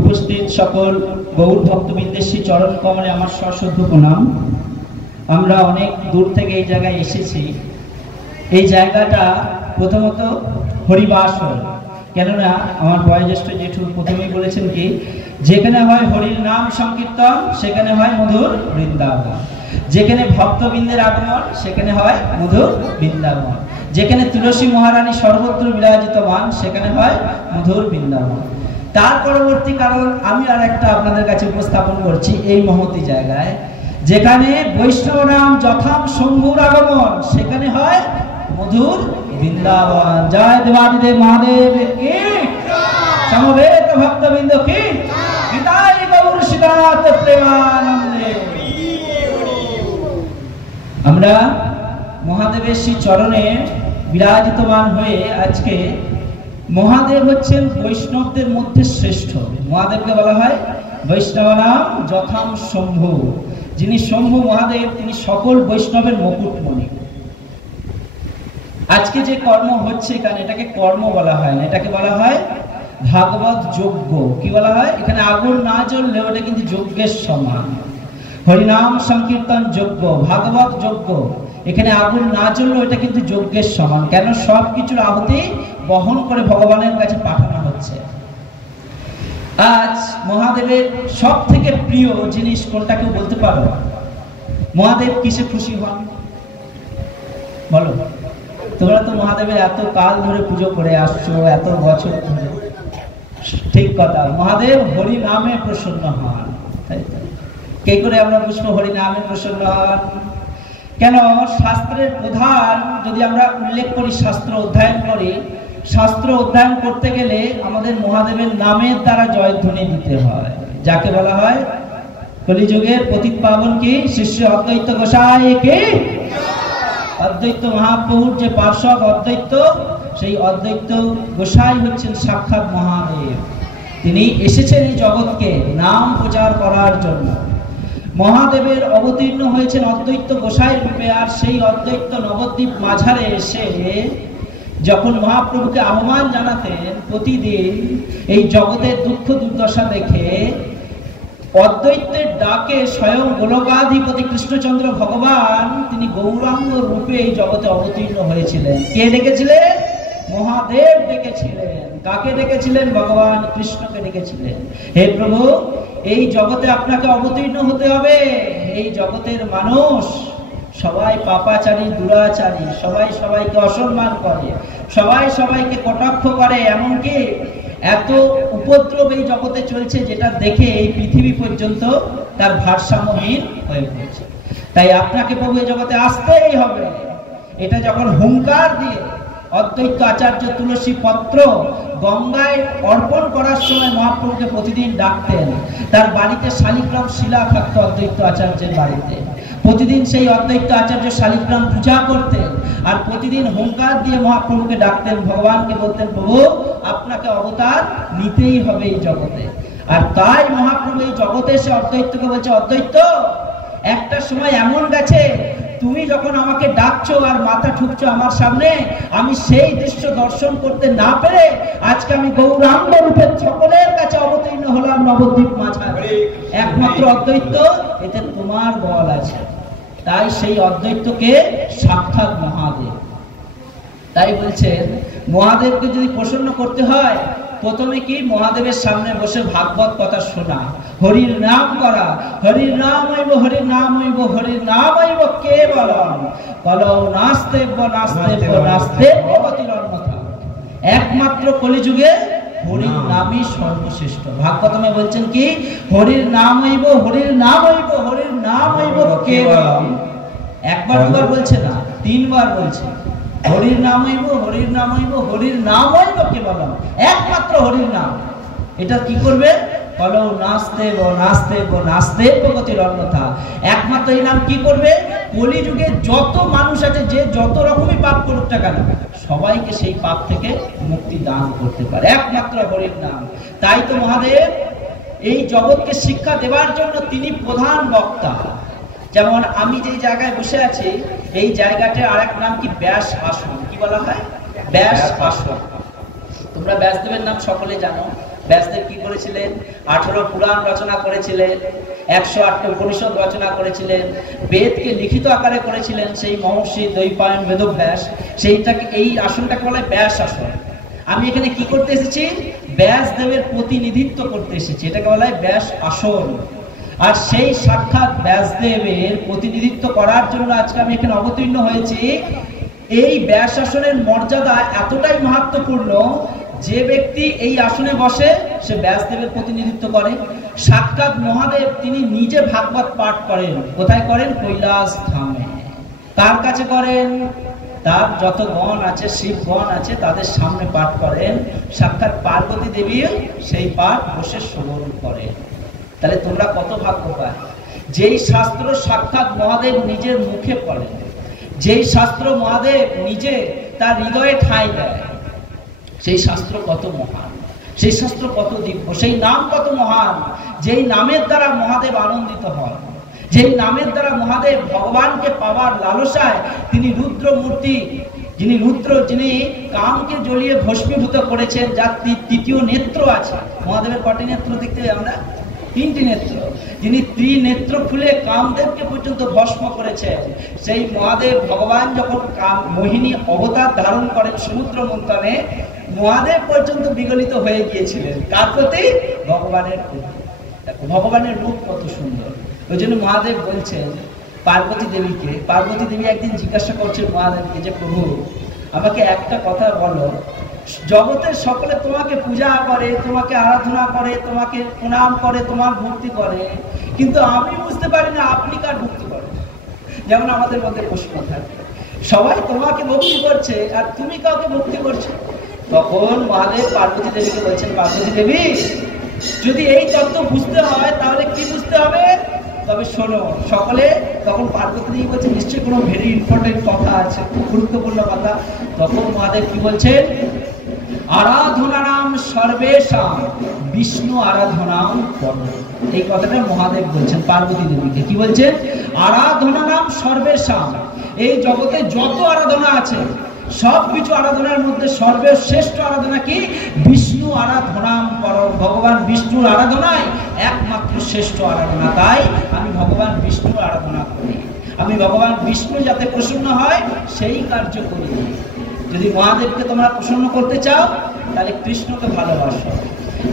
উপস্থিত সকল গৌর ভক্তবৃন্দের শ্রী চরণ কমলে আমার সশ্রদ্ধ প্রণাম। আমরা অনেক দূর থেকে এই জায়গায় এসেছি। এই জায়গাটা প্রথমত হরিবাসর, কেননা আমার বয়োজ্যেষ্ঠ জেঠু প্রথমেই বলেছেন কি, যেখানে হয় হরির নাম সংকীর্তন সেখানে হয় মধুর বৃন্দাবন, যেখানে ভক্তবৃন্দের আগমন সেখানে হয় মধুর বৃন্দাবন, যেখানে তুলসী মহারানী সর্বত্র বিরাজিতমান সেখানে হয় মধুর বৃন্দাবন। তার পরবর্তী কারণ আমি আর একটা আপনাদের কাছে উপস্থাপন করছি। এই মহতি জায়গায় যেখানে বৈষ্ণব নাম যথাম শম্ভুর আগমন সেখানে হয় মধুর বৃন্দাবন। জয় দেবাদিদেব মহাদেব কি, সমবেত ভক্তবৃন্দ কি, নিতাই গৌর শ্রীনাথ প্রেমানন্দে। আমরা মহাদেবের শ্রী চরণে বিরাজিতমান হয়ে আজকে, মহাদেব হচ্ছেন বৈষ্ণবদের মধ্যে শ্রেষ্ঠ। মহাদেবকে বলা হয় বৈষ্ণব নাম যথাম শম্ভু। যিনি শম্ভু মহাদেব, তিনি সকল বৈষ্ণবের মুকুটমণি। আজকে যে কর্ম হচ্ছে এখানে, এটাকে কর্ম বলা হয় না, এটাকে বলা হয় ভাগবত যজ্ঞ। কি বলা হয়? এখানে আগুন না জ্বললেও এটা কিন্তু যজ্ঞের সমান। হরিনাম সংকীর্তন যজ্ঞ, ভাগবত যজ্ঞ, এখানে আগুন না জ্বললেও এটা কিন্তু যজ্ঞের সমান। কেন? সব কিছুর আহুতি বহন করে ভগবানের কাছে পাঠানো হচ্ছে। আজ মহাদেবের সব থেকে প্রিয় জিনিস কোনটা কেউ বলতে পারো? মহাদেব কিসে খুশি হন বলো? তোমরা তো মহাদেবের এত কাল ধরে পুজো করে আসছো, এত বছর ধরে। ঠিক কথা, মহাদেব হরি নামে প্রসন্ন হন। কে করে আমরা বুঝবো হরি নামে প্রসন্ন হন? কেন? শাস্ত্রের প্রধান যদি আমরা উল্লেখ করি, শাস্ত্র অধ্যয়ন করি, শাস্ত্র অধ্যয়ন করতে গেলে আমাদের মহাদেবের নামের দ্বারা জয়ধ্বনি দিতে হয়, যাকে বলা হয় কলিযুগের পতিত পাবন কি শিষ্য অদ্বৈত গোসাই কি, অদ্বৈত মহাপ্রভুর যে পার্শ্বদ অদ্বৈত, সেই অদ্বৈত গোসাই হচ্ছেন সাক্ষাৎ মহাদেব। তিনি এসেছেন এই জগৎকে নাম প্রচার করার জন্য। মহাদেবের অবতীর্ণ হয়েছেন অদ্বৈত গোসাই রূপে। আর সেই অদ্বৈত নবদ্বীপ মাঝারে এসে যখন মহাপ্রভুকে আহ্বান জানাতেন, প্রতিদিন এই জগতের দুঃখ দুর্দশা দেখে অদ্বৈতের ডাকে স্বয়ং গোলকাধিপতি কৃষ্ণচন্দ্র ভগবান তিনি গৌরাঙ্গ রূপে এই জগতে অবতীর্ণ হয়েছিলেন। কে ডেকেছিলেন? মহাদেব ডেকেছিলেন। কাকে ডেকেছিলেন? ভগবান কৃষ্ণকে ডেকেছিলেন। হে প্রভু, এই জগতে আপনাকে অবতীর্ণ হতে হবে। এই জগতের মানুষ সবাই পাপাচারী, দুরাচারী, সবাই সবাইকে অসম্মান করে, সবাই সবাইকে কটাক্ষ করে, এমনকি এত উপদ্রব এই জগতে চলছে যেটা দেখে এই পৃথিবী পর্যন্ত তার ভারসাম্যহীন হয়ে পড়েছে। তাই আপনাকে প্রভু এই জগতে আসতেই হবে। এটা যখন হুঙ্কার দিয়ে অদ্বৈত আচার্য তুলসী পত্র গঙ্গায় অর্পণ করার সময় মহাপ্রভুকে প্রতিদিন ডাকতেন। তার বাড়িতে শালিগ্রাম শিলা থাকতো অদ্বৈত আচার্যের বাড়িতে। প্রতিদিন সেই অদ্বৈত আচার্য শালিগ্রাম পূজা করতেন আর প্রতিদিন হুঙ্কার দিয়ে মহাপ্রভুকে ডাকতেন, ভগবানকে বলতেন, প্রভু আপনাকে অবতার নিতেই হবে এই জগতে। আর তাই মহাপ্রভু এই জগতে এসে অদ্বৈতকে বলছে, অদ্বৈত একটা সময় এমন গেছে, তুমি যখন আমাকে ডাকছো আর মাথা ঠুকছো আমার সামনে, আমি সেই দৃশ্য দর্শন করতে না পেরে আজকে আমি গৌরাঙ্গ রূপে সকলের কাছে অবতীর্ণ হলাম নবদ্বীপ মাঝারে। একমাত্র অদ্বৈত, এতে তোমার বল আছে। তাই সেই অদ্বৈতকে সাক্ষাৎ মহাদেব। তাই বলছেন মহাদেবকে যদি প্রসন্ন করতে হয়, প্রথমে কি মহাদেবের সামনে বসে ভাগবত কথা শোনা, হরির নাম করা। হরির নাম হইব, হরির নাম হইব, হরির নাম হইব কেবলম কলৌ নাস্তেব্য নাস্তেব্য নাস্তেব্য গতিরন্যথা। একমাত্র কলিযুগে হরির নামই সর্বশ্রেষ্ঠ। ভাগবতমে বলছেন কি, হরির নাম হইব, হরির নাম হইব, হরির নাম হইব কেবলম। একবার দুবার বলছে না, তিনবার বলছে, হরির নাম হইব, হরির নাম হইব, হরির নাম হইব কেবলম। একমাত্র হরির নাম। এটা কি করবে? কলৌ নাস্তেব নাস্তেব নাস্তেব গতিরন্যথা। একমাত্র এই নাম কি করবে? কলিযুগে যত মানুষ আছে, যে যত রকমই পাপ করুক না কেন, সবাইকে সেই পাপ থেকে মুক্তি দান করতে পারে একমাত্র হরির নাম। তাই তো মহাদেব এই জগৎকে শিক্ষা দেওয়ার জন্য তিনি প্রধান বক্তা। যেমন আমি যে জায়গায় বসে আছি, এই জায়গাটার আরেক নাম কি? ব্যাস আসন। কি বলা হয়? ব্যাস আসন। তোমরা ব্যাসদেবের নাম সকলে জানো। ব্যাসদেব কি করেছিলেন? 18 পুরাণ রচনা করেছিলেন, 108টা উপনিষদ রচনা করেছিলেন, বেদকে লিখিত আকারে করেছিলেন সেই মহর্ষি দ্বৈপায়ন বেদব্যাস। সেইটাকে, এই আসনটাকে বলা হয় ব্যাস আসন। আমি এখানে কি করতে এসেছি? ব্যাসদেবের প্রতিনিধিত্ব করতে এসেছি, এটাকে বলা হয় ব্যাস আসন। আর সেই সাক্ষাৎ ব্যাসদেবের প্রতিনিধিত্ব করার জন্য আজকে আমি এখানে অবতীর্ণ হয়েছি। এই ব্যাস আসনের মর্যাদা এতটাই মাহাত্ম্যপূর্ণ, যে ব্যক্তি এই আসনে বসে সে ব্যাসদেবের প্রতিনিধিত্ব করে। সাক্ষাৎ মহাদেব তিনি নিজে ভাগবত পাঠ করেন। কোথায় করেন? কৈলাস ধামে। তার কাছে করেন, তার যত গণ আছে, শিবগণ আছে, তাদের সামনে পাঠ করেন। সাক্ষাৎ পার্বতী দেবী সেই পাঠ বসে শ্রবণ করেন। তাহলে তোমরা কত ভাগ্য পায়। যেই শাস্ত্র সাক্ষাৎ মহাদেব নিজের মুখে পড়েন, যেই শাস্ত্র মহাদেব নিজে তার হৃদয়ে ঠাঁই দেয়, সেই শাস্ত্র কত মহান, সেই শাস্ত্র কত দিব্য, সেই নাম কত মহান। যেই নামের দ্বারা মহাদেব আনন্দিত হন, যেই নামের দ্বারা মহাদেব ভগবানকে পাওয়ার লালসায় তিনি রুদ্র মূর্তি, যিনি রুদ্র, যিনি কামকে জ্বলিয়ে ভস্মীভূত করেছেন, যার তৃতীয় নেত্র আছে। মহাদেবের কটি নেত্র দেখতে আমরা? 3টি নেত্র। যিনি ত্রিনেত্র খুলে কামদেবকে পর্যন্ত ভস্ম করেছেন, সেই মহাদেব ভগবান যখন মোহিনী অবতার ধারণ করেন সমুদ্র মন্থনে, মহাদেব পর্যন্ত বিগলিত হয়ে গিয়েছিলেন। কার প্রতি? ভগবানের প্রতি। ভগবানের রূপ কত সুন্দর। ওই জন্য মহাদেব বলছেন পার্বতী দেবীকে, পার্বতী দেবী একদিন জিজ্ঞাসা করছেন মহাদেবকে যে প্রভু আমাকে একটা কথা বলো, জগতের সকলে তোমাকে পূজা করে, তোমাকে আরাধনা করে, তোমাকে প্রণাম করে, তোমার ভক্তি করে, কিন্তু আমি বুঝতে পারি না আপনি কার ভক্তি করেন। যেমন আমাদের মধ্যে প্রশ্ন থাকে, সবাই তোমাকে ভক্তি করছে আর তুমি কাউকে ভক্তি করছো। তখন মহাদেব পার্বতী দেবীকে বলছেন, পার্বতী দেবী যদি এই তত্ত্ব বুঝতে হয় তাহলে কি বুঝতে হবে? তবে শোনো সকলে। তখন পার্বতী দেবী বলছে নিশ্চয়ই কোনো ভেরি ইম্পর্টেন্ট কথা আছে, খুব গুরুত্বপূর্ণ কথা। তখন মহাদেব কি বলছেন? আরাধনানাম সর্বেশাম বিষ্ণু আরাধনাম করো। এই কথাটা মহাদেব বলছেন পার্বতী দেবীকে। কি বলছেন? আরাধনানাম সর্বেশাম, এই জগতে যত আরাধনা আছে সবকিছু আরাধনার মধ্যে সর্বশ্রেষ্ঠ আরাধনা কি? বিষ্ণু আরাধনাম করো। ভগবান বিষ্ণুর আরাধনায় একমাত্র শ্রেষ্ঠ আরাধনা। তাই আমি ভগবান বিষ্ণুর আরাধনা করি, আমি ভগবান বিষ্ণু যাতে প্রসন্ন হয় সেই কার্য করি। যদি মহাদেবকে তোমরা প্রসন্ন করতে চাও তাহলে কৃষ্ণকে ভালোবাসো।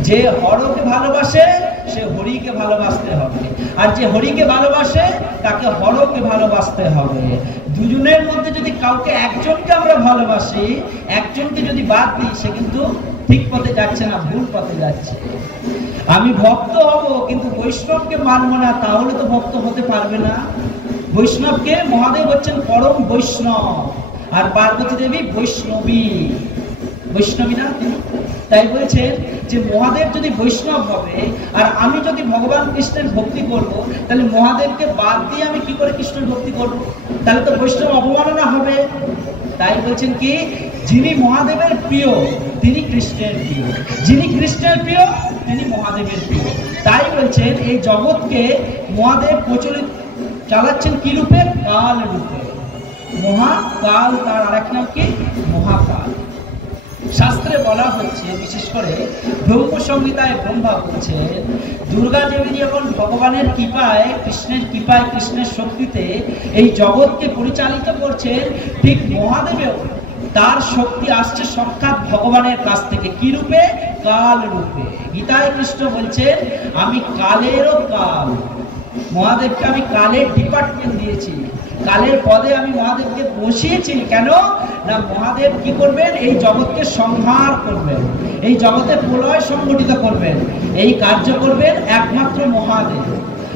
যে হরকে ভালোবাসে সে হরিকে ভালোবাসতে হবে, আর যে হরিকে ভালোবাসে তাকে হরকে ভালোবাসতে হবে। দুজনের মধ্যে যদি কাউকে একজনকে আমরা ভালোবাসি, একজনকে যদি বাদ দিই, সে কিন্তু ঠিক পথে যাচ্ছে না, ভুল পথে যাচ্ছে। আমি ভক্ত হব কিন্তু বৈষ্ণবকে মানব না, তাহলে তো ভক্ত হতে পারবে না। বৈষ্ণবকে মহাদেব হচ্ছেন পরম বৈষ্ণব, আর পার্বতী দেবী বৈষ্ণবী। বৈষ্ণবী না তিনি? তাই বলছেন যে মহাদেব যদি বৈষ্ণব হবে আর আমি যদি ভগবান কৃষ্ণের ভক্তি করব, তাহলে মহাদেবকে বাদ দিয়ে আমি কি করে কৃষ্ণের ভক্তি করব? তাহলে তো বৈষ্ণব অবমাননা হবে। তাই বলছেন কি, যিনি মহাদেবের প্রিয় তিনি কৃষ্ণের প্রিয়, যিনি কৃষ্ণের প্রিয় তিনি মহাদেবের প্রিয়। তাই বলছেন এই জগৎকে মহাদেব প্রচলিত চালাচ্ছেন কি রূপে? কাল রূপে। মহাকাল, তার আরেক নাম কি? মহাকাল। শাস্ত্রে বলা হচ্ছে, বিশেষ করে ব্রহ্ম সংহিতায় ব্রহ্মা বলছেন, দুর্গা দেবী যখন ভগবানের কৃপায়, কৃষ্ণের কৃপায়, কৃষ্ণের শক্তিতে এই জগৎকে পরিচালিত করছেন, ঠিক মহাদেবেও তার শক্তি আসছে সাক্ষাৎ ভগবানের কাছ থেকে। কি রূপে? কাল রূপে। গীতায় কৃষ্ণ বলছেন আমি কালেরও কাল। মহাদেবকে আমি কালের ডিপার্টমেন্ট দিয়েছি, কালের পদে আমি মহাদেবকে বসিয়েছি। কেন না মহাদেব কি করবেন? এই জগৎকে সংহার করবেন, এই জগতে প্রলয় সংগঠিত করবেন, এই কার্য করবেন একমাত্র মহাদেব।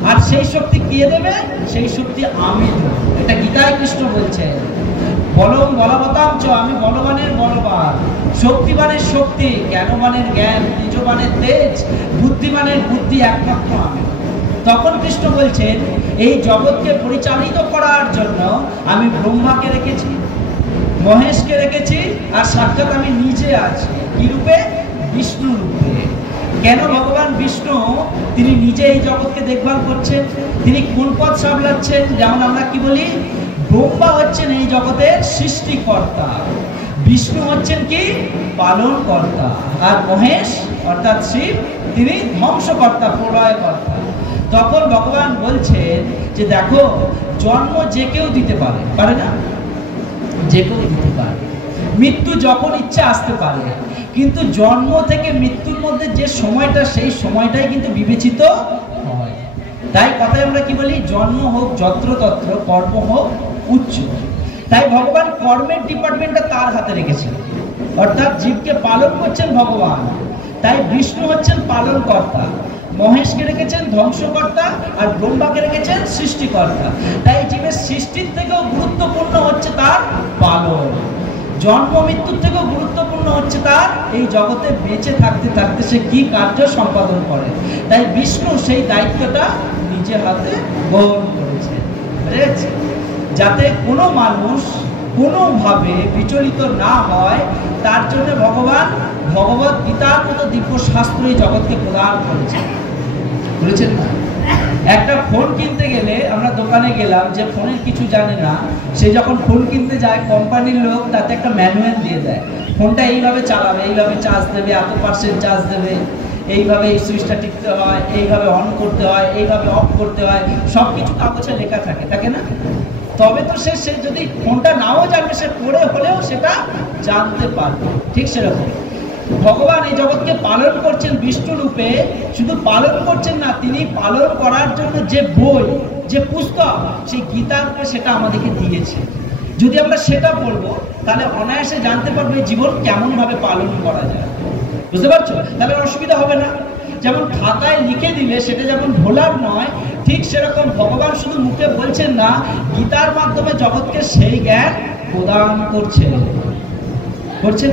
আর সেই শক্তি কে দেবে? সেই শক্তি আমি দেব। এটা গীতায় কৃষ্ণ বলছেন, বলম বলবতাঞ্চ, আমি বলবানের বলবান, শক্তিমানের শক্তি, জ্ঞানবানের জ্ঞান, তেজবানের তেজ, বুদ্ধিমানের বুদ্ধি একমাত্র আমি। তখন কৃষ্ণ বলছেন এই জগৎকে পরিচালিত করার জন্য আমি ব্রহ্মাকে রেখেছি, মহেশকে রেখেছি, আর সাক্ষাৎ আমি নিজে আছি। কি রূপে? বিষ্ণু রূপে। কেন ভগবান বিষ্ণু তিনি নিজে এই জগৎকে দেখভাল করছেন? তিনি কোন পথ সামলাচ্ছেন? যেমন আমরা কি বলি, ব্রহ্মা হচ্ছেন এই জগতের সৃষ্টিকর্তা, বিষ্ণু হচ্ছেন কি পালন কর্তা, আর মহেশ অর্থাৎ শিব তিনি ধ্বংসকর্তা, প্রলয়কর্তা। তখন ভগবান বলছেন যে দেখো, জন্ম যে কেউ দিতে পারে, পারে না? যে কেউ দিতে পারে, মৃত্যু যখন ইচ্ছা আসতে পারে, কিন্তু জন্ম থেকে মৃত্যুর মধ্যে যে সময়টা, সেই সময়টাই কিন্তু বিবেচিত হয়। তাই কথায় আমরা কি বলি, জন্ম হোক যত্রতত্র, কর্ম হোক উচ্চ। তাই ভগবান কর্মের ডিপার্টমেন্টটা তার হাতে রেখেছেন, অর্থাৎ জীবকে পালন করছেন ভগবান। তাই বিষ্ণু হচ্ছেন পালন কর্তা, মহেশকে রেখেছেন ধ্বংসকর্তা, আর ব্রহ্মাকে রেখেছেন সৃষ্টিকর্তা। তাই জীবের সৃষ্টির থেকেও গুরুত্বপূর্ণ হচ্ছে তার পালন, জন্ম মৃত্যুর থেকেও গুরুত্বপূর্ণ হচ্ছে তার এই জগতে বেঁচে থাকতে থাকতে সে কি কার্য সম্পাদন করে। তাই বিষ্ণু সেই দায়িত্বটা নিজের হাতে গ্রহণ করেছে, যাতে কোনো মানুষ কোনোভাবে বিচলিত না হয়। তার জন্য ভগবান ভগবত গীতার মতো দিব্য শাস্ত্র এই জগৎকে প্রদান করেছেন, বলেছেন না? একটা ফোন কিনতে গেলে আমরা দোকানে গেলাম, যে ফোনের কিছু জানে না, সে যখন ফোন কিনতে যায় কোম্পানির লোক তাতে একটা ম্যানুয়াল দিয়ে দেয়, ফোনটা এইভাবে চালাবে, এইভাবে চার্জ দেবে, এত % চার্জ দেবে, এইভাবে এই সুইচটা টিপতে হয়, এইভাবে অন করতে হয়, এইভাবে অফ করতে হয়, সব কিছু কাগজে লেখা থাকে না? তবে তো সে যদি ফোনটা নাও জানবে, সে পড়ে হলেও সেটা জানতে পারবে। ঠিক সেরকম ভগবান এই জগৎকে পালন করছেন বিষ্ণু রূপে। শুধু পালন করছেন না, তিনি পালন করার জন্য যে বই, যে পুস্তক, সেই গীতা রূপে সেটা আমাদেরকে দিয়েছে। যদি আমরা সেটা পড়বো, তাহলে অনায়াসে জানতে পারবো জীবন কেমন ভাবে পালন করা যায়। বুঝতে পারছো? তাহলে অসুবিধা হবে না। যেমন খাতায় লিখে দিলে সেটা যেমন ভোলার নয়, ঠিক সেরকম ভগবান শুধু মুখে বলছেন না, গীতার মাধ্যমে জগৎকে সেই জ্ঞান প্রদান করছেন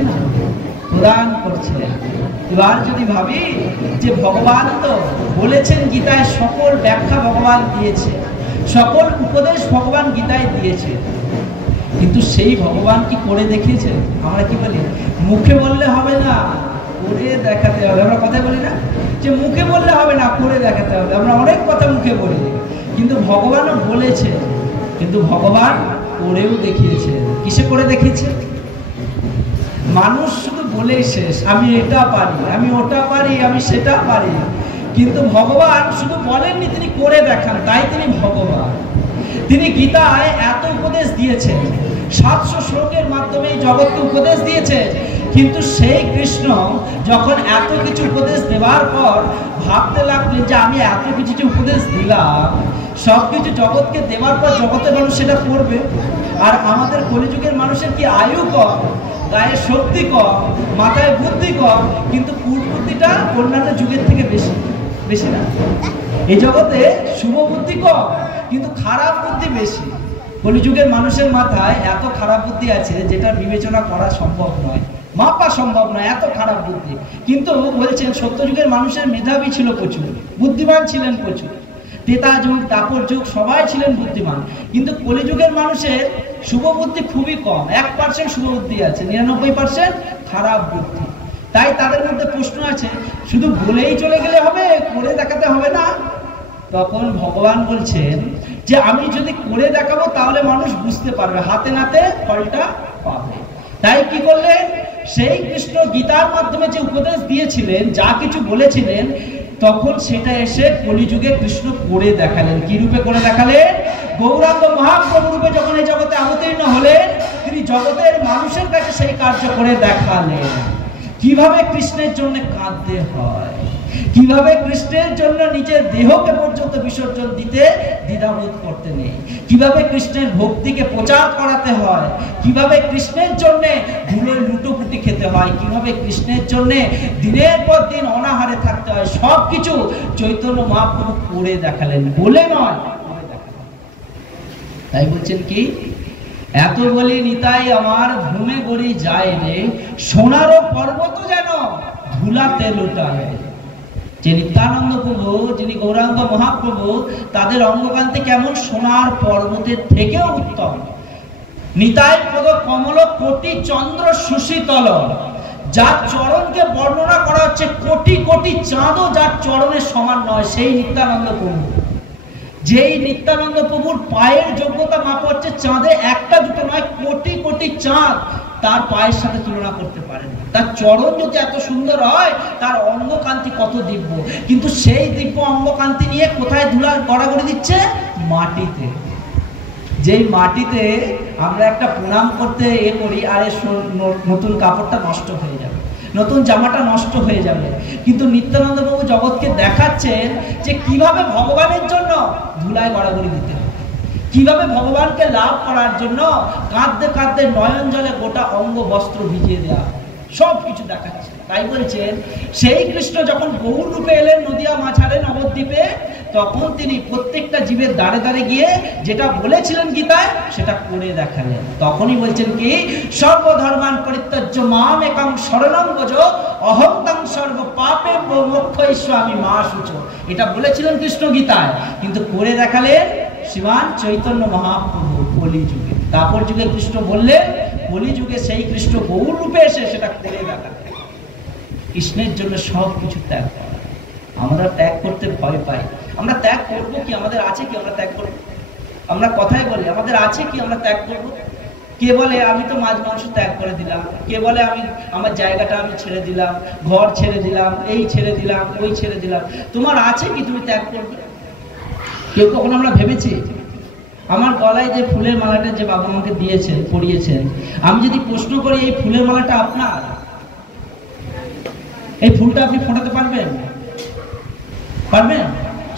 না, প্রদান করছেন। এবার যদি ভাবি যে ভগবান তো বলেছেন গীতায়, সকল ব্যাখ্যা ভগবান দিয়েছে, সকল উপদেশ ভগবান গীতায় দিয়েছে, কিন্তু সেই ভগবান কি করে দেখিয়েছেন? আমরা কি বলি, মুখে বললে হবে না, করে দেখাতে হবে। আমরা কথাই বলি না যে মুখে বললে হবে না, করে দেখাতে হবে। আমরা অনেক কথা মুখে বলি, কিন্তু ভগবানও বলেছে, কিন্তু ভগবান করেও দেখিয়েছে। কিসে করে দেখিয়েছে? মানুষ শুধু বলেই শেষ, আমি এটা পারি, আমি ওটা পারি, আমি সেটা পারি, কিন্তু ভগবান শুধু বলেননি, তিনি করে দেখান। তাই তিনি ভগবান। তিনি গীতায় এত উপদেশ দিয়েছেন, 700 শ্লোকের মাধ্যমে জগৎকে উপদেশ দিয়েছে, কিন্তু সেই কৃষ্ণ যখন এত কিছু উপদেশ দেওয়ার পর ভাবতে লাগলেন যে আমি এত কিছু যে উপদেশ দিলাম, সব কিছু জগৎকে দেওয়ার পর জগতের মানুষ সেটা করবে, আর আমাদের কলিযুগের মানুষের কি আয়ু কম, গায়ে শক্তি কম, মাথায় বুদ্ধি কম, কিন্তু কুবুদ্ধিটা অন্যান্য যুগের থেকে বেশি না। এই জগতে শুভ বুদ্ধি কম, কিন্তু খারাপ বুদ্ধি বেশি। কলিযুগের মানুষের মাথায় এত খারাপ বুদ্ধি আছে যেটা বিবেচনা করা সম্ভব নয়, মাপা সম্ভব নয়, এত খারাপ বুদ্ধি। কিন্তু বলছেন সত্যযুগের মানুষের মেধাবী ছিল প্রচুর, বুদ্ধিমান ছিলেন প্রচুর, ত্রেতা যুগ, দাপর যুগ, সবাই ছিলেন বুদ্ধিমান। কিন্তু কলিযুগের মানুষের শুভ বুদ্ধি খুবই কম, 1% শুভ বুদ্ধি আছে, 99% খারাপ বুদ্ধি। তাই তাদের মধ্যে প্রশ্ন আছে, শুধু বলেই চলে গেলে হবে, করে দেখাতে হবে না? তখন ভগবান বলছেন যে আমি যদি করে দেখাবো তাহলে মানুষ বুঝতে পারবে, হাতে নাতে ফলটা পাবে। তাই কি করলেন? সেই কৃষ্ণ গীতার মাধ্যমে যে উপদেশ দিয়েছিলেন, যা কিছু বলেছিলেন, তখন সেটা এসে কলিযুগে কৃষ্ণ করে দেখালেন। কি রূপে করে দেখালেন? গৌরাঙ্গ মহাপ্রভু রূপে যখন এই জগতে অবতীর্ণ হলেন, তিনি জগতের মানুষের কাছে সেই কার্য করে দেখালেন। কিভাবে কৃষ্ণের জন্য কাঁদতে হয়, কিভাবে কৃষ্ণের জন্য নিজের দেহকে পর্যন্ত বিসর্জন দিতে দ্বিধাবোধ করতে নেই, কিভাবে কৃষ্ণের ভক্তিকে প্রচার করাতে হয়, কিভাবে কৃষ্ণের জন্য ধুলোর লুটোপুটি খেতে হয়, কিভাবে কৃষ্ণের জন্য দিনের পর দিন অনাহারে থাকতে হয়, সবকিছু চৈতন্য মহাপ্রভু করে দেখালেন, বলে নয়। তাই বলছেন কি, এত বলি নিতাই আমার ভূমে গড়ি যায় রে, সোনারও পর্বত যেন ধুলাতে লুটায়। যে নিত্যানন্দ প্রভু, যিনি গৌরাঙ্গ মহাপ্রভু, তাদের অঙ্গকান্তি কেমন সোনার পর্বতের থেকেও উত্তম। নিতাই পদ কমল কোটি চন্দ্র সুশীতল, যার চরণকে বর্ণনা করা হচ্ছে কোটি কোটি চাঁদও যার চরণের সমান নয়, সেই নিত্যানন্দ প্রভু। যেই নিত্যানন্দ প্রভুর পায়ের যোগ্যতা মাপ হচ্ছে চাঁদে একটা দুটো নয়, কোটি কোটি চাঁদ তার পায়ের সাথে তুলনা করতে পারে না। তার চরণ যদি এত সুন্দর হয়, তার অঙ্গকান্তি কত দিব্য, কিন্তু সেই দিব্য অঙ্গকান্তি নিয়ে কোথায় ধুলা গড়াগড়ি দিচ্ছে? মাটিতে। যেই মাটিতে আমরা একটা প্রণাম করতে করি, আরে নতুন কাপড়টা নষ্ট হয়ে যাবে, নতুন জামাটা নষ্ট হয়ে যাবে, কিন্তু নিত্যানন্দ বাবু জগৎকে দেখাচ্ছেন যে কিভাবে ভগবানের জন্য ধুলায় গড়াগড়ি দিতে হবে, কিভাবে ভগবানকে লাভ করার জন্য কাঁদতে কাঁদতে নয়ন জলে গোটা অঙ্গ বস্ত্র ভিজিয়ে দেওয়া, সব কিছু দেখাচ্ছে। তাই বলছেন সেই কৃষ্ণ যখন গৌর রূপে এলেন নদিয়া মাঝারে নবদ্বীপে, তখন তিনি প্রত্যেকটা জীবের দ্বারে দ্বারে গিয়ে যেটা বলেছিলেন গীতায় সেটা করে দেখালেন। তখনই বলছেন কি, সর্বধর্মান পরিত্যজ্য মাম একং শরণং ভজ অহং তং সর্ব পাপে মোক্ষয়িষ্যামি মা শুচো, এটা বলেছিলেন কৃষ্ণ গীতায়, কিন্তু করে দেখালেন শ্রীমান চৈতন্য মহাপ্রভু কলিযুগে। তারপর যুগে কৃষ্ণ বললেন, কলিযুগে সেই কৃষ্ণ গৌর রূপে এসে সেটা করে দেখালেন। কৃষ্ণের জন্য সব কিছু ত্যাগ করা। আমরা ত্যাগ করতে ভয় পাই। আমরা ত্যাগ করবো কি? আমাদের আছে কি আমরা ত্যাগ করবো? আমরা কথায় বলি আমাদের আছে কি আমরা ত্যাগ করবো? কে বলে আমি তো মাছ মাংস ত্যাগ করে দিলাম, কে বলে আমি আমার জায়গাটা আমি ছেড়ে দিলাম, ঘর ছেড়ে দিলাম, এই ছেড়ে দিলাম, ওই ছেড়ে দিলাম। তোমার আছে কি তুমি ত্যাগ করবে? কেউ কখন আমরা ভেবেছি? আমার গলায় যে ফুলের মালাটা যে বাবা আমাকে দিয়েছেন, পরিয়েছেন, আমি যদি প্রশ্ন করি এই ফুলের মালাটা আপনার, এই ফুলটা আপনি ফোটাতে পারবেন? পারবেন?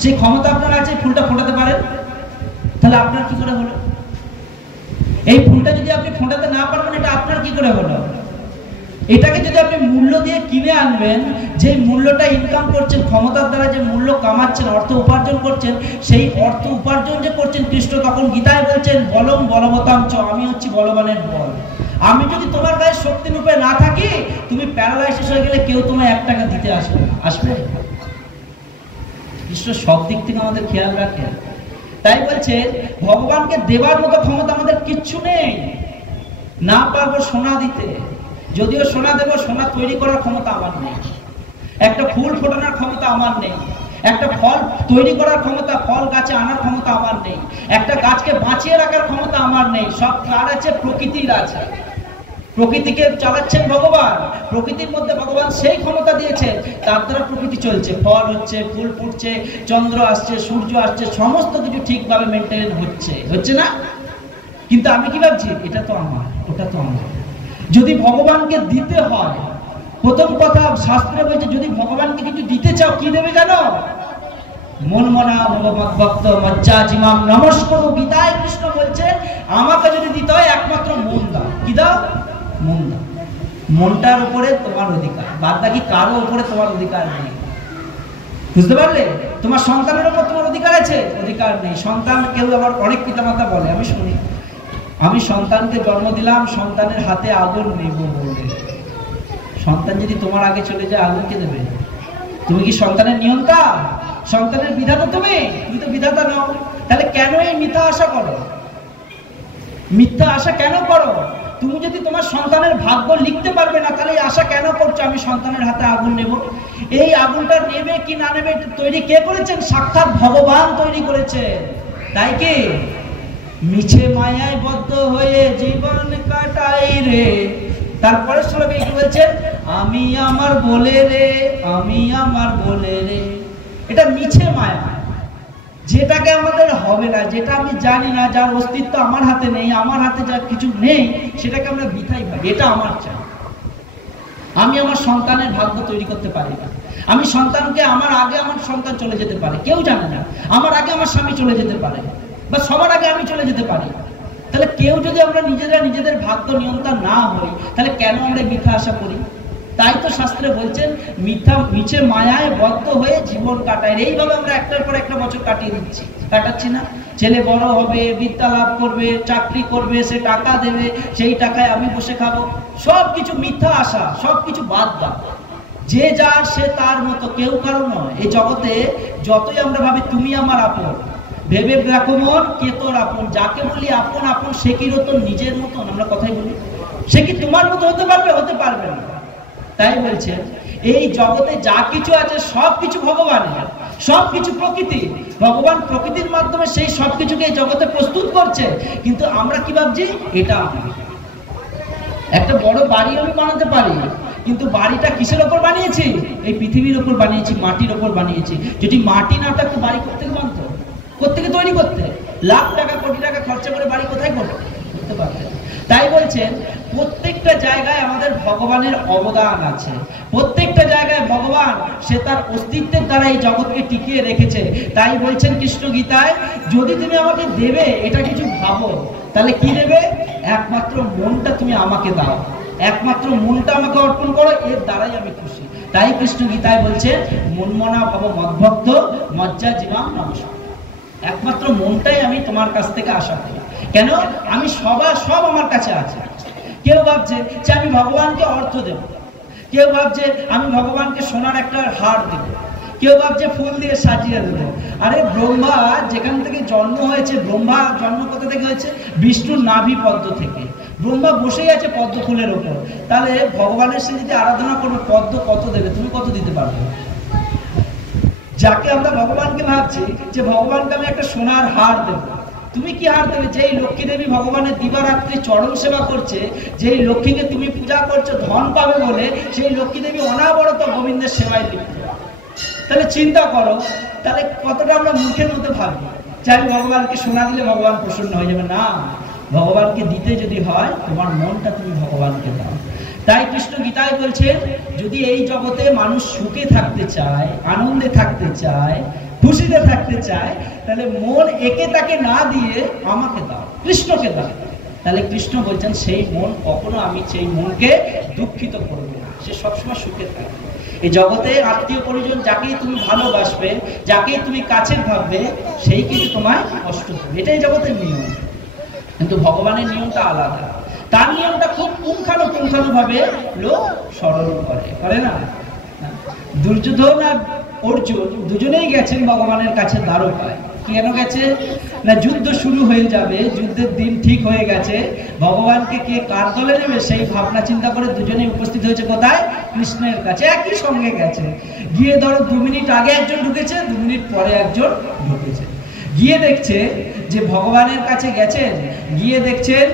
সেই ক্ষমতা আপনার আছে ফুলটা ফোটাতে পারেন? তাহলে আপনার কি করে হলো? এই ফুলটা যদি আপনি ফোটাতে না পারবেন, এটা আপনার কি করে হলো? এটাকে যদি আপনি মূল্য দিয়ে কিনে আনবেন, যে মূল্যটা ইনকাম করছেন, ক্ষমতার দ্বারা যে মূল্য কামাচ্ছেন, অর্থ উপার্জন করছেন, সেই অর্থ উপার্জন যে করছেন, কৃষ্ণ তখন গীতায় বলছেন বলম বলবতাম চ, আমি হচ্ছি বলবানের বল। আমি যদি তোমার গায়ে শক্তি রূপে না থাকি, তুমি প্যারালাইসিস হয়ে গেলে কেউ তোমায় 1 টাকা দিতে আসবে না। আসবে? কৃষ্ণ সব দিক থেকে আমাদের খেয়াল রাখেন। তাই বলছে ভগবানকে দেওয়ার মতো ক্ষমতা আমাদের কিচ্ছু নেই। না পারবো সোনা দিতে, যদিও সোনা দেবো, সোনা তৈরি করার ক্ষমতা আমার নেই। একটা ফুল ফোটানোর ক্ষমতা আমার নেই। একটা ফল তৈরি করার ক্ষমতা, ফল গাছে আনার ক্ষমতা আমার নেই। একটা গাছকে বাঁচিয়ে রাখার ক্ষমতা আমার নেই। সব কার আছে? প্রকৃতির আছে। প্রকৃতিকে চালাচ্ছেন ভগবান, প্রকৃতির মধ্যে ভগবান সেই ক্ষমতা দিয়েছেন, তার দ্বারা প্রকৃতি চলছে, ফল হচ্ছে, ফুল ফুটছে, চন্দ্র আসছে, সূর্য আসছে, সমস্ত কিছু ঠিকভাবে মেনটেন হচ্ছে, হচ্ছে না? কিন্তু আমি কি ভাবছি? এটা তো আমার, ওটা তো আমার। যদি ভগবানকে দিতে হয়, প্রথম কথা শাস্ত্রে বলছে যদি ভগবানকে কিছু দিতে চাও, কি দেবে জানো? মন মনা ভক্ত মজ্জা জিমাম নমস্কার। গীতায় কৃষ্ণ বলছেন আমাকে যদি দিতে হয় একমাত্র মন দাও। কি দাও? মন দাও। মনটার উপরে তোমার অধিকার, বাদ বাকি কারো উপরে তোমার অধিকার নেই। বুঝতে পারলে? তোমার সন্তানের উপর তোমার অধিকার আছে? অধিকার নেই। সন্তান, কেউ আবার অনেক পিতামাতা বলে, আমি শুনি, আমি সন্তানকে জন্ম দিলাম, সন্তানের হাতে আগুন নেব বলে। সন্তান যদি তোমার আগে চলে যায়, আগুন কে দেবে? তুমি কি সন্তানের নিয়ন্তা? সন্তানের বিধাতা তুমি? তুমি তো বিধাতা নও। তাহলে কেন এই মিথ্যা আশা করো? মিথ্যা আশা কেন করো? তুমি যদি তোমার সন্তানের ভাগ্য লিখতে পারবে না, তাহলে এই আশা কেন করছো আমি সন্তানের হাতে আগুন নেব? এই আগুনটা নেবে কি না নেবে তৈরি কে করেছেন? সাক্ষাৎ ভগবান তৈরি করেছেন। তাই কি মিছে মায়ায় বদ্ধ হয়ে জীবন কাটাই রে। তারপরে শ্লোকে কি বলছেন? আমি আমার বলে রে, আমি আমার বলে রে। এটা মিছে মায়া, যেটাকে আমাদের হবে না, যেটা আমি জানি না, যার অস্তিত্ব আমার হাতে নেই, আমার হাতে যা কিছু নেই, সেটাকে আমরা বৃথাই ভাবি। এটা আমার চাই। আমি আমার সন্তানের ভাগ্য তৈরি করতে পারি না। আমি সন্তানকে, আমার আগে আমার সন্তান চলে যেতে পারে, কেউ জানে না। আমার আগে আমার স্বামী চলে যেতে পারে, বা সবার আগে আমি চলে যেতে পারি। তাহলে কেউ যদি আমরা নিজেরা নিজেদের ভাগ্য নিয়ন্তা না হই, তাহলে কেন আমরা মিথ্যা আশা করি? তাই তো শাস্ত্রে বলছেন মিছে মায়ায় বদ্ধ হয়ে জীবন কাটায়। এইভাবে আমরা একটার পর একটা বছর কাটাচ্ছি না? ছেলে বড় হবে, বিদ্যা লাভ করবে, চাকরি করবে, সে টাকা দেবে, সেই টাকায় আমি বসে খাবো। সবকিছু মিথ্যা আশা, সবকিছু বাদ দাও। যে যার সে তার মতো, কেউ কারো নয়। এই জগতে যতই আমরা ভাবি তুমি আমার আপন, ভেবে দেখো মন কে তোর আপন। যাকে বলি আপন আপন, সে কি তোর নিজের মতন? আমরা কথাই বলি, সে কি তোমার মতো হতে পারবে? হতে পারবে না। তাই বলছে এই জগতে যা কিছু আছে সবকিছু ভগবানের, সবকিছু প্রকৃতি। ভগবান প্রকৃতির মাধ্যমে সেই সবকিছুকে এই জগতে প্রস্তুত করছে, কিন্তু আমরা কি ভাবছি? এটা আমার। একটা বড় বাড়ি আমি বানাতে পারি, কিন্তু বাড়িটা কিসের ওপর বানিয়েছি? এই পৃথিবীর ওপর বানিয়েছি, মাটির ওপর বানিয়েছি। যদি মাটি না থাকতো বাড়ি করতে পারত? কোত্থেকে তৈরি করতে? লাখ টাকা কোটি টাকা খরচা করে বাড়ি কোথায় করতে পারতেন? তাই বলছেন প্রত্যেকটা জায়গায় আমাদের ভগবানের অবদান আছে। প্রত্যেকটা জায়গায় ভগবান সে তার অস্তিত্বের দ্বারা এই জগৎকে টিকিয়ে রেখেছে। তাই বলছেন কৃষ্ণ গীতায়, যদি তুমি আমাকে দেবে এটা কিছু ভাবো, তাহলে কি দেবে? একমাত্র মনটা তুমি আমাকে দাও, একমাত্র মনটা আমাকে অর্পণ করো, এর দ্বারাই আমি খুশি। তাই কৃষ্ণ গীতায় বলছে মনমনা ভব মদ্ভক্ত মজ্জা জীবাম নমস্কার। একমাত্র মনটাই আমি তোমার কাছ থেকে আশা করি। কেন? আমি সব আমার কাছে আছে। কেউ ভাবছে যে আমি ভগবানকে অর্থ দেব, কেউ ভাবছে আমি ভগবানকে সোনার একটা হার দেব, কেউ ভাবছে ফুল দিয়ে সাজিয়ে দেব। আরে ব্রহ্মা যেখান থেকে জন্ম হয়েছে, ব্রহ্মা জন্ম কোথা থেকে হয়েছে? বিষ্ণুর নাভি পদ্ম থেকে। ব্রহ্মা বসেই আছে পদ্ম ফুলের ওপর। তাহলে ভগবানের সে যদি আরাধনা করবে, পদ্ম কত দেবে? তুমি কত দিতে পারবে? যাকে আমরা ভগবানকে ভাবছি যে ভগবানকে আমি একটা সোনার হার দেব, তুমি কি হার দেবে? যেই লক্ষ্মী দেবী ভগবানের দিবারাত্রি চরণ সেবা করছে, যেই লক্ষ্মীকে তুমি পূজা করছো ধন পাবে বলে, সেই লক্ষ্মী দেবী অনাবরত গোবিন্দের সেবায় লিপ্ত। তাহলে চিন্তা করো, তাহলে কতটা আমরা মুখের মধ্যে ভাবি যে আমি ভগবানকে সোনা দিলে ভগবান প্রসন্ন হয়ে যাবে। না, ভগবানকে দিতে যদি হয় তোমার মনটা তুমি ভগবানকে দাও। তাই কৃষ্ণ গীতায় বলছেন, যদি এই জগতে মানুষ সুখে থাকতে চায়, আনন্দে থাকতে চায়, খুশিতে থাকতে চায়, তাহলে মন একে তাকে না দিয়ে আমাকে দাও, কৃষ্ণকে দাও। তাহলে কৃষ্ণ বলছেন সেই মন কখনো আমি সেই মনকে দুঃখিত করবো না, সে সবসময় সুখে থাকবে। এই জগতে আত্মীয় পরিজন যাকেই তুমি ভালোবাসবে, যাকেই তুমি কাছের ভাববে, সেই কিন্তু তোমায় কষ্ট দেবে। এটাই জগতের নিয়ম। কিন্তু ভগবানের নিয়মটা আলাদা। তার নিয়মটা খুব পুঙ্খানু ভাবে লোক স্মরণ করে না? দুর্যোধন আর অর্জুন দুজনেই গেছেন ভগবানের কাছে দ্বারকায়। কেন গেছে না? যুদ্ধ শুরু হয়ে যাবে, যুদ্ধের দিন ঠিক হয়ে গেছে, ভগবানকে কে কার দলে নেবে সেই ভাবনা চিন্তা করে দুজনেই উপস্থিত হয়েছে কোথায়? কৃষ্ণের কাছে। একই সঙ্গে গেছে। গিয়ে ধরো 2 মিনিট আগে একজন ঢুকেছে, 2 মিনিট পরে একজন ঢুকেছে। গিয়ে দেখছে যে ভগবানের কাছে গেছেন, গিয়ে দেখছেন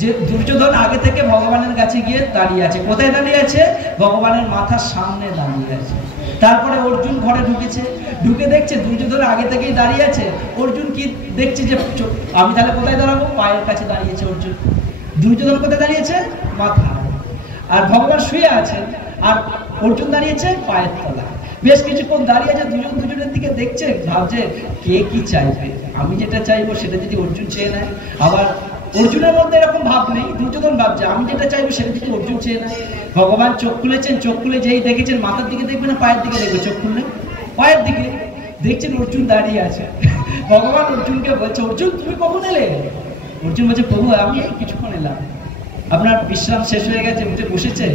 যে দুর্যোধন আগে থেকে ভগবানের কাছে গিয়ে দাঁড়িয়ে আছে। কোথায় দাঁড়িয়ে আছে? ভগবানের মাথার সামনে দাঁড়িয়ে আছে। তারপরে অর্জুন ঘরে ঢুকেছে, ঢুকে দেখছে দুর্যোধন আগে থেকেই দাঁড়িয়ে আছে। অর্জুন কি দেখছে যে আমি তাহলে কোথায় দাঁড়াবো? পায়ের কাছে দাঁড়িয়েছে অর্জুন। দুর্যোধন কোথায় দাঁড়িয়েছে? মাথা। আর ভগবান শুয়ে আছেন, আর অর্জুন দাঁড়িয়েছে পায়ের তলা। বেশ কিছুক্ষণ দাঁড়িয়ে আছে, দুজনের দিকে দেখছে, ভাবছে কে কি চাইবে। আমি যেটা চাইবো সেটা যদি অর্জুন চেয়ে নেয়, আবার অর্জুনের মধ্যে এরকম ভাব নেই, দুর্যোধন ভাবছে আমি যেটা চাইবো সেটা যদি অর্জুন চেয়ে নেয়। ভগবান চোখ খুলেছেন, চোখ খুলে যেই দেখেছেন, মাথার দিকে দেখবে না পায়ের দিকে দেখবে? চোখ খুললে পায়ের দিকে দেখছেন অর্জুন দাঁড়িয়ে আছে। ভগবান অর্জুনকে বলছে, অর্জুন তুমি কখন এলে? অর্জুন বলছে, প্রভু আমি এই কিছুক্ষণ এলাম, আপনার বিশ্রাম শেষ হয়ে গেছে, উঠে বসেছে।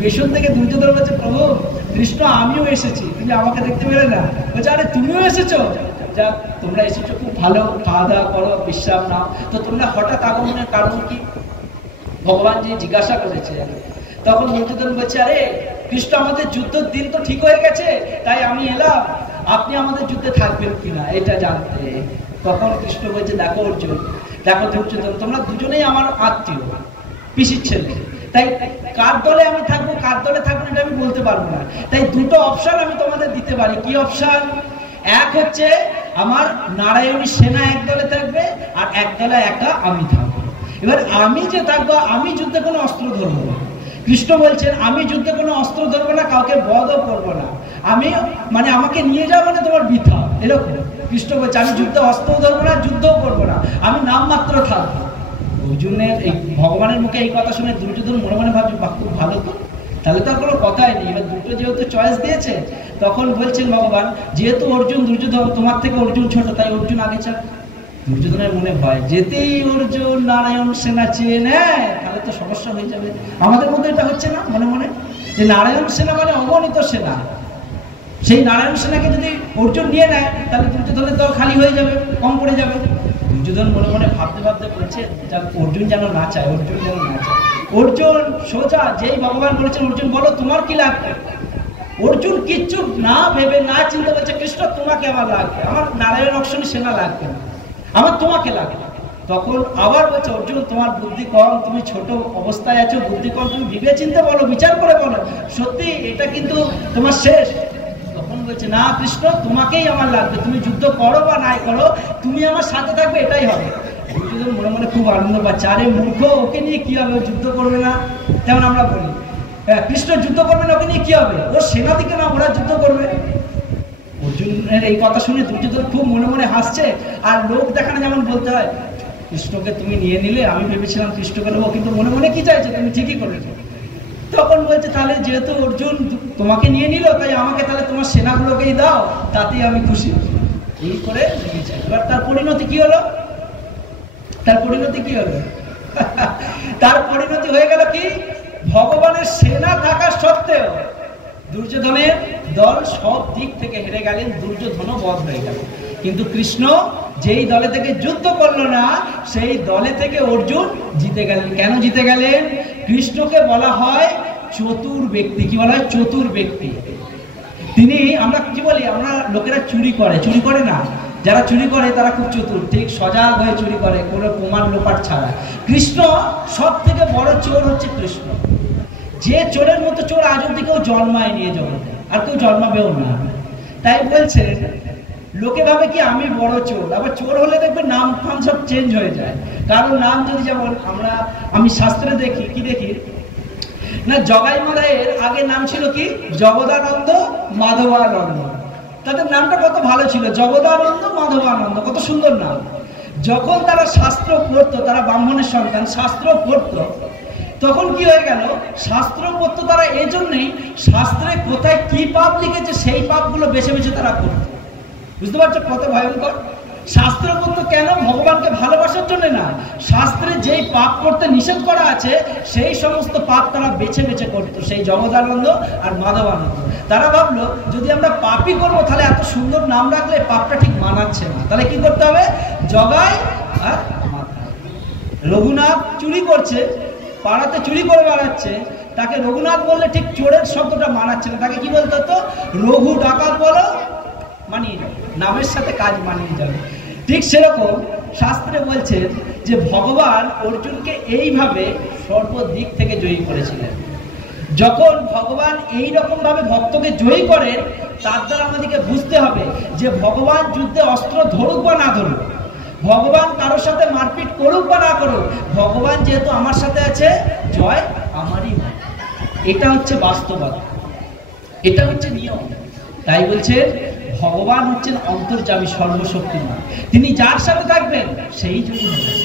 পেছন থেকে দুর্যোধন বলছে, প্রভু কৃষ্ণ আমিও এসেছি, তুমি আমাকে দেখতে পেলে না? বলছে, আরে তুমিও এসেছো? যা, তোমরা এসেছো খুব ভালো, খাওয়া দাওয়া করো, বিশ্রাম নাও। তো তোমরা হঠাৎ আগমনের কারণ কি? ভগবান যে জিজ্ঞাসা করেছে, তখন দুর্যোধন বলছে, আরে কৃষ্ণ আমাদের যুদ্ধের দিন তো ঠিক হয়ে গেছে, তাই আমি এলাম, আপনি আমাদের যুদ্ধে থাকবেন কিনা এটা জানতে। তখন কৃষ্ণ বলছে, দেখো অর্জুন, দেখো দুর্যোধন, তোমরা দুজনেই আমার আত্মীয়, পিসির ছেলে, তাই কার দলে আমি থাকবো কার দলে থাকবো এটা আমি বলতে পারবো না। তাই দুটো অপশন আমি তোমাদের দিতে পারি। কি অপশন? এক হচ্ছে আমার নারায়ণী সেনা এক দলে থাকবে, আর এক দলে একা আমি থাকবো। এবার আমি যে থাকবো, আমি যুদ্ধে কোনো অস্ত্র ধরবো না। কৃষ্ণ বলছেন, আমি যুদ্ধে কোনো অস্ত্র ধরবো না, কাউকে বধও করবো না। আমি মানে আমাকে নিয়ে যাবো না তোমার বৃথা, এরকম কৃষ্ণ বলছে। আমি যুদ্ধে অস্ত্রও ধরবো না, যুদ্ধও করবো না, আমি নামমাত্র থাকবো। অর্জুনের এই ভগবানের মুখে এই কথা শুনে দুর্যোধন মনে মনে ভাবছে, বাহ খুব ভালো তো, তাহলে তো আর কোনো কথাই নেই। এবার দুটো যেহেতু চয়েস দিয়েছে, তখন বলছেন ভগবান, যেহেতু অর্জুন দুর্যোধন তোমার থেকে অর্জুন ছোট, তাই অর্জুন আগে চান। দুর্যোধনের মনে ভয়, যেতেই অর্জুন নারায়ণ সেনা চেয়ে নেয় তাহলে তো সমস্যা হয়ে যাবে। আমাদের মধ্যে এটা হচ্ছে না মনে মনে, যে নারায়ণ সেনা মানে অগণিত সেনা, সেই নারায়ণ সেনাকে যদি অর্জুন নিয়ে নেয় তাহলে দুর্যোধনের দল খালি হয়ে যাবে, কম পড়ে যাবে। দুর্যোধন মনে মনে ভাবতে ভাবতে বলছে, অর্জুন যেন না চায়, অর্জুন যেন না চায়। অর্জুন সোজা, যেই ভগবান বলেছেন অর্জুন বলো তোমার কি লাগবে, অর্জুন কিচ্ছু না ভেবে না চিন্তা বলছে, কৃষ্ণ তোমাকে আমার লাগবে, আমার নারায়ণ অক্ষণী সেনা লাগবে না, আমার তোমাকে লাগবে। তখন আবার বলছে অর্জুন তোমার বুদ্ধি কম, তুমি ছোট অবস্থায় আছো, বুদ্ধি কম, তুমি ভেবে চিন্তে বলো, বিচার করে বলো, সত্যি এটা কিন্তু তোমার শেষ। তখন বলছে না কৃষ্ণ, তোমাকেই আমার লাগবে, তুমি যুদ্ধ করো বা নাই করো, তুমি আমার সাথে থাকবে, এটাই হবে। দুর্যোধন মনে মনে খুব আনন্দ পাচ্ছে, আরে মূর্খ, ওকে নিয়ে কি হবে, যুদ্ধ করবে না। যেমন আমরা বলি হ্যাঁ কৃষ্ণ যুদ্ধ করবে না, ওকে নিয়ে কি হবে, ওর সেনা দিকে না, ওরা যুদ্ধ করবে। অর্জুনের এই কথা শুনে দুর্যোধন খুব মনে মনে হাসছে। আর লোক দেখানো যেমন বলতে হয়, কৃষ্ণকে তুমি নিয়ে নিলে, আমি ভেবেছিলাম কৃষ্ণকে নেবো, কিন্তু মনে মনে কি চাইছে, তুমি ঠিকই করেছো। তখন বলছে তাহলে যেহেতু অর্জুন তোমাকে নিয়ে নিল, তাই আমাকে তাহলে তোমার সেনাগুলোকেই দাও, তাতেই আমি খুশি। এই করে নিয়েছে। এবার তার পরিণতি কি হলো, তার পরিণতি কি হলো তার পরিণতি হয়ে গেল কি, ভগবানের সেনা থাকা সত্ত্বেও দুর্যোধনের দল সব দিক থেকে হেরে গেলেন, দুর্যোধনও বধ হয়ে গেল। কিন্তু কৃষ্ণ যেই দলে থেকে যুদ্ধ করলো না, সেই দলে থেকে অর্জুন জিতে গেলেন। কেন জিতে গেলেন? কৃষ্ণকে বলা হয় চতুর ব্যক্তি। কি বলা হয়? চতুর ব্যক্তি। তিনি, আমরা কি বলি, আমরা লোকেরা চুরি করে, চুরি করে না, যারা চুরি করে তারা খুব চতুর, ঠিক সজাগ হয়ে চুরি করে, কোনো প্রমাণ লোপাট ছাড়া। কৃষ্ণ সব থেকে বড় চোর হচ্ছে কৃষ্ণ। যে চোরের মতো চোর আজ অব্দি কেউ জন্মায় নিয়ে জগতে, আর কেউ জন্মাবেও না। তাই বলছে লোকে ভাবে কি আমি বড় চোর, আবার চোর হলে দেখবে নাম ফাম সব চেঞ্জ হয়ে যায়। কারণ নাম যদি, যেমন আমি শাস্ত্রে দেখি, কি দেখি না, জগাই মাদাইয়ের আগে নাম ছিল কি, জগদানন্দ মাধবানন্দ। তাদের নামটা কত ভালো ছিল, জগদানন্দ মাধবানন্দ, কত সুন্দর নাম। যখন তারা শাস্ত্র পড়তো, তারা ব্রাহ্মণের সন্তান, শাস্ত্র পড়তো, তখন কি হয়ে গেল, শাস্ত্র পড়তো তারা এই জন্যই, শাস্ত্রে কোথায় কি পাপ লিখেছে সেই পাপগুলো বেছে বেছে তারা করতো। বুঝতে পারছো কত ভয়ঙ্কর? শাস্ত্র পড়তো কেন? ভগবানকে ভালোবাসার জন্য না, শাস্ত্রে যেই পাপ করতে নিষেধ করা আছে সেই সমস্ত পাপ তারা বেছে বেছে করতো। সেই জগদানন্দ আর মাধবানন্দ, তারা ভাবলো যদি আমরা পাপই করবো, তাহলে এত সুন্দর নাম রাখলে পাপটা ঠিক মানাচ্ছে না, তাহলে কি করতে হবে, জগাই আর রঘুনাথ চুরি করছে, পাড়াতে চুরি করে বেড়াচ্ছে, তাকে রঘুনাথ বললে ঠিক চোরের শব্দটা মানাচ্ছে না, তাকে কি বলতে হতো, রঘু ডাকাত বলো, মানিয়ে যাবে, নামের সাথে কাজ মানিয়ে যাবে। ঠিক সেরকম শাস্ত্রে বলছে যে ভগবান অর্জুনকে এইভাবে সর্বদিক থেকে জয়ী করেছিলেন। যখন ভগবান এই রকম ভাবে ভক্তকে জয়ী করেন, তার দ্বারা আমাদেরকে বুঝতে হবে যে ভগবান যুদ্ধে অস্ত্র ধরুক বা না ধরুক, ভগবান কারোর সাথে মারপিট করুক বা না করুক, ভগবান যেহেতু আমার সাথে আছে, জয় আমারই হয়। এটা হচ্ছে বাস্তবতা, এটা হচ্ছে নিয়ম। তাই বলছে ভগবান হচ্ছেন অন্তর্যামী, সর্বশক্তিমান, তিনি যার সাথে থাকবেন সেই জয়ী হবেন।